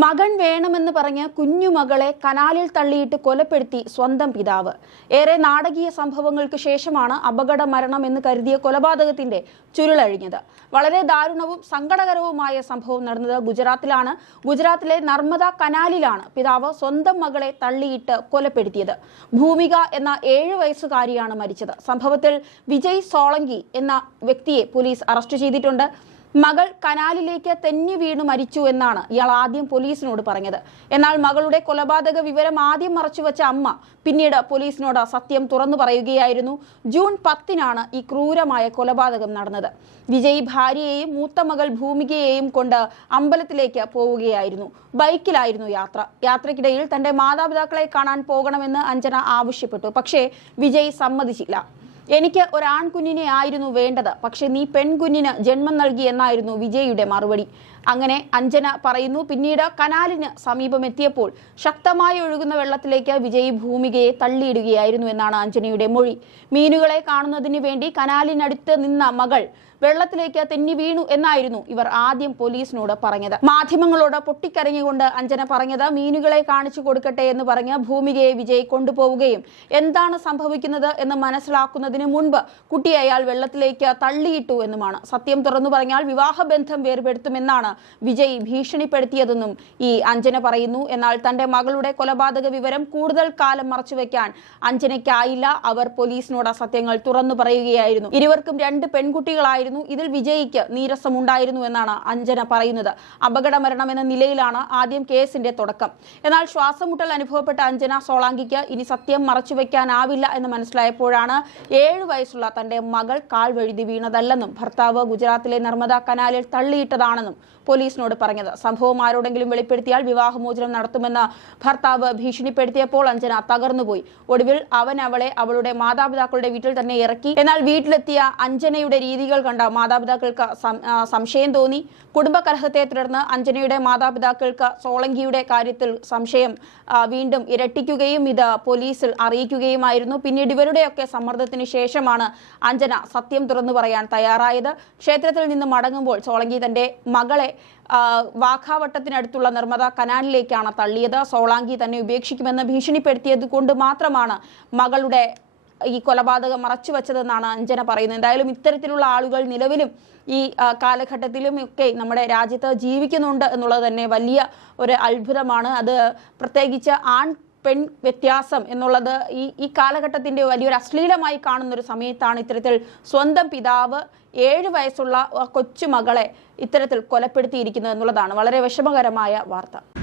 മകൻ വേണമെന്ന് പറഞ്ഞ് കുഞ്ഞുമകളെ കനാലിൽ തള്ളിയിട്ട് കൊലപ്പെടുത്തി സ്വന്തം പിതാവ്. ഏറെ നാടകീയ സംഭവങ്ങൾക്ക് ശേഷമാണ് അപകട മരണം എന്ന് കരുതിയ കൊലപാതകത്തിന്റെ ചുരുളഴിഞ്ഞത്. വളരെ ദാരുണവും സങ്കടകരവുമായ സംഭവം നടന്നത് ഗുജറാത്തിലാണ്. ഗുജറാത്തിലെ നർമ്മദ കനാലിലാണ് പിതാവ് സ്വന്തം മകളെ തള്ളിയിട്ട് കൊലപ്പെടുത്തിയത്. ഭൂമിക എന്ന ഏഴു വയസ്സുകാരിയാണ് മരിച്ചത്. സംഭവത്തിൽ വിജയ് സോളങ്കി എന്ന വ്യക്തിയെ പോലീസ് അറസ്റ്റ് ചെയ്തിട്ടുണ്ട്. മകൾ കനാലിലേക്ക് തെന്നി വീണു മരിച്ചു എന്നാണ് ഇയാൾ ആദ്യം പോലീസിനോട് പറഞ്ഞത്. എന്നാൽ മകളുടെ കൊലപാതക വിവരം ആദ്യം മറച്ചുവെച്ച അമ്മ പിന്നീട് പോലീസിനോട് സത്യം തുറന്നു പറയുകയായിരുന്നു. ജൂൺ പത്തിനാണ് ഈ ക്രൂരമായ കൊലപാതകം നടന്നത്. വിജയ് ഭാര്യയെയും മൂത്ത മകൾ ഭൂമികയെയും കൊണ്ട് അമ്പലത്തിലേക്ക് പോവുകയായിരുന്നു. ബൈക്കിലായിരുന്നു യാത്ര. യാത്രക്കിടയിൽ തന്റെ മാതാപിതാക്കളെ കാണാൻ പോകണമെന്ന് അഞ്ജന ആവശ്യപ്പെട്ടു. പക്ഷേ വിജയ് സമ്മതിച്ചില്ല. എനിക്ക് ഒരാൺകുഞ്ഞിനെ ആയിരുന്നു വേണ്ടത്. പക്ഷെ നീ പെൺകുഞ്ഞിന് ജന്മം നൽകി എന്നായിരുന്നു വിജയുടെ മറുപടി. അങ്ങനെ അഞ്ജന പറയുന്നു പിന്നീട് കനാലിന് സമീപമെത്തിയപ്പോൾ ശക്തമായി ഒഴുകുന്ന വെള്ളത്തിലേക്ക് വിജയ് ഭൂമികയെ തള്ളിയിടുകയായിരുന്നു എന്നാണ് അഞ്ജനയുടെ മൊഴി. മീനുകളെ കാണുന്നതിന് വേണ്ടി കനാലിനടുത്ത് നിന്ന മകൾ വെള്ളത്തിലേക്ക് തെന്നി വീണു എന്നായിരുന്നു ഇവർ ആദ്യം പോലീസിനോട് പറഞ്ഞത്. മാധ്യമങ്ങളോട് പൊട്ടിക്കരഞ്ഞുകൊണ്ട് അഞ്ജന പറഞ്ഞത് മീനുകളെ കാണിച്ചു കൊടുക്കട്ടെ എന്ന് പറഞ്ഞ് ഭൂമികയെ വിജയ് കൊണ്ടുപോവുകയും എന്താണ് സംഭവിക്കുന്നത് എന്ന് മനസ്സിലാക്കുന്നതിന് മുൻപ് കുട്ടി അയാൾ വെള്ളത്തിലേക്ക് തള്ളിയിട്ടു എന്നുമാണ്. സത്യം തുറന്നു പറഞ്ഞാൽ വിവാഹബന്ധം വേർപെടുത്തുമെന്നാണ് വിജയ് ഭീഷണിപ്പെടുത്തിയതെന്നും ഈ അഞ്ജന പറയുന്നു. എന്നാൽ തന്റെ മകളുടെ കൊലപാതക വിവരം കൂടുതൽ കാലം മറച്ചുവെക്കാൻ അഞ്ജനയ്ക്കായില്ല. അവർ പോലീസിനോട് സത്യങ്ങൾ തുറന്നു പറയുകയായിരുന്നു. ഇരുവർക്കും രണ്ട് പെൺകുട്ടികളായിരുന്നു ഇതിൽ വിജയിക്ക് നീരസമുണ്ടായിരുന്നു എന്നാണ് അഞ്ജന പറയുന്നത്. അപകട മരണം എന്ന നിലയിലാണ് ആദ്യം കേസിന്റെ തുടക്കം. എന്നാൽ ശ്വാസമുട്ടൽ അനുഭവപ്പെട്ട അഞ്ജന സോളാങ്കിക്ക് ഇനി സത്യം മറച്ചുവെക്കാനാവില്ല എന്ന് മനസ്സിലായപ്പോഴാണ് ഏഴു വയസ്സുള്ള തന്റെ മകൾ കാൽ വഴുതി വീണതല്ലെന്നും ഭർത്താവ് ഗുജറാത്തിലെ നർമ്മദ കനാലിൽ തള്ളിയിട്ടതാണെന്നും പോലീസിനോട് പറഞ്ഞത്. സംഭവം ആരോടെങ്കിലും വെളിപ്പെടുത്തിയാൽ വിവാഹമോചനം നടത്തുമെന്ന് ഭർത്താവ് ഭീഷണിപ്പെടുത്തിയപ്പോൾ അഞ്ജന തകർന്നുപോയി. ഒടുവിൽ അവൻ അവളെ അവളുടെ മാതാപിതാക്കളുടെ വീട്ടിൽ തന്നെ ഇറക്കി. എന്നാൽ വീട്ടിലെത്തിയ അഞ്ജനയുടെ രീതികൾ കണ്ട മാതാപിതാക്കൾക്ക് സംശയം തോന്നി. കുടുംബകലഹത്തെ തുടർന്ന് അഞ്ജനയുടെ മാതാപിതാക്കൾക്ക് സോളങ്കിയുടെ കാര്യത്തിൽ സംശയം വീണ്ടും ഇരട്ടിക്കുകയും ഇത് പോലീസിൽ അറിയിക്കുകയുമായിരുന്നു. പിന്നീട് ഇവരുടെയൊക്കെ സമ്മർദ്ദത്തിന് ശേഷമാണ് അഞ്ജന സത്യം തുറന്നു പറയാൻ തയ്യാറായത്. ക്ഷേത്രത്തിൽ നിന്ന് മടങ്ങുമ്പോൾ സോളങ്കി തന്റെ മകളെ വാഘാവട്ടത്തിനടുത്തുള്ള നർമ്മദ കനാലിലേക്കാണ് തള്ളിയത്. സോളാങ്കി തന്നെ ഉപേക്ഷിക്കുമെന്ന് ഭീഷണിപ്പെടുത്തിയത് കൊണ്ട് മാത്രമാണ് മകളുടെ ഈ കൊലപാതകം മറച്ചുവെച്ചതെന്നാണ് അഞ്ജന പറയുന്നത്. എന്തായാലും ഇത്തരത്തിലുള്ള ആളുകൾ നിലവിലും ഈ കാലഘട്ടത്തിലും ഒക്കെ നമ്മുടെ രാജ്യത്ത് ജീവിക്കുന്നുണ്ട് എന്നുള്ളത് തന്നെ വലിയ ഒരു അത്ഭുതമാണ്. അത് പ്രത്യേകിച്ച് ആൺ പെൺ വ്യത്യാസം എന്നുള്ളത് ഈ ഈ കാലഘട്ടത്തിന്റെ വലിയൊരു അശ്ലീലമായി കാണുന്ന ഒരു സമയത്താണ് ഇത്തരത്തിൽ സ്വന്തം പിതാവ് ഏഴ് വയസ്സുള്ള കൊച്ചുമകളെ ഇത്തരത്തിൽ കൊലപ്പെടുത്തിയിരിക്കുന്നത് എന്നുള്ളതാണ്. വളരെ വിഷമകരമായ വാർത്ത.